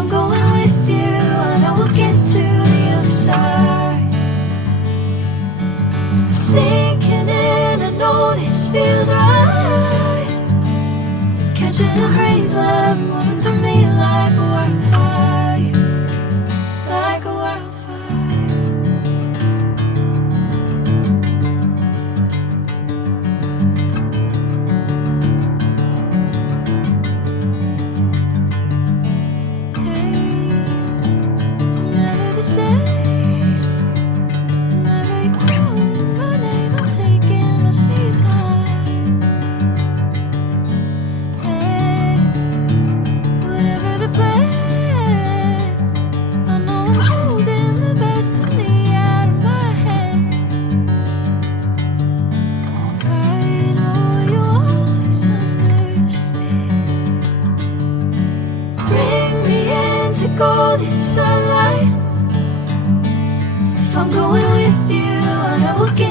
I'm going with you, I know we'll get to the other side. Sinking in, I know this feels right. Catching a breeze, love moving through me like a wildfire, like a wildfire. Hey, I'm never the same. Whenever you're calling my name, I'm taking my sweet time. Hey, whatever the plan, I know I'm holding the best of me out of my hand. I know you'll always understand. Bring me into golden sunlight. If I'm going with you, I know we'll get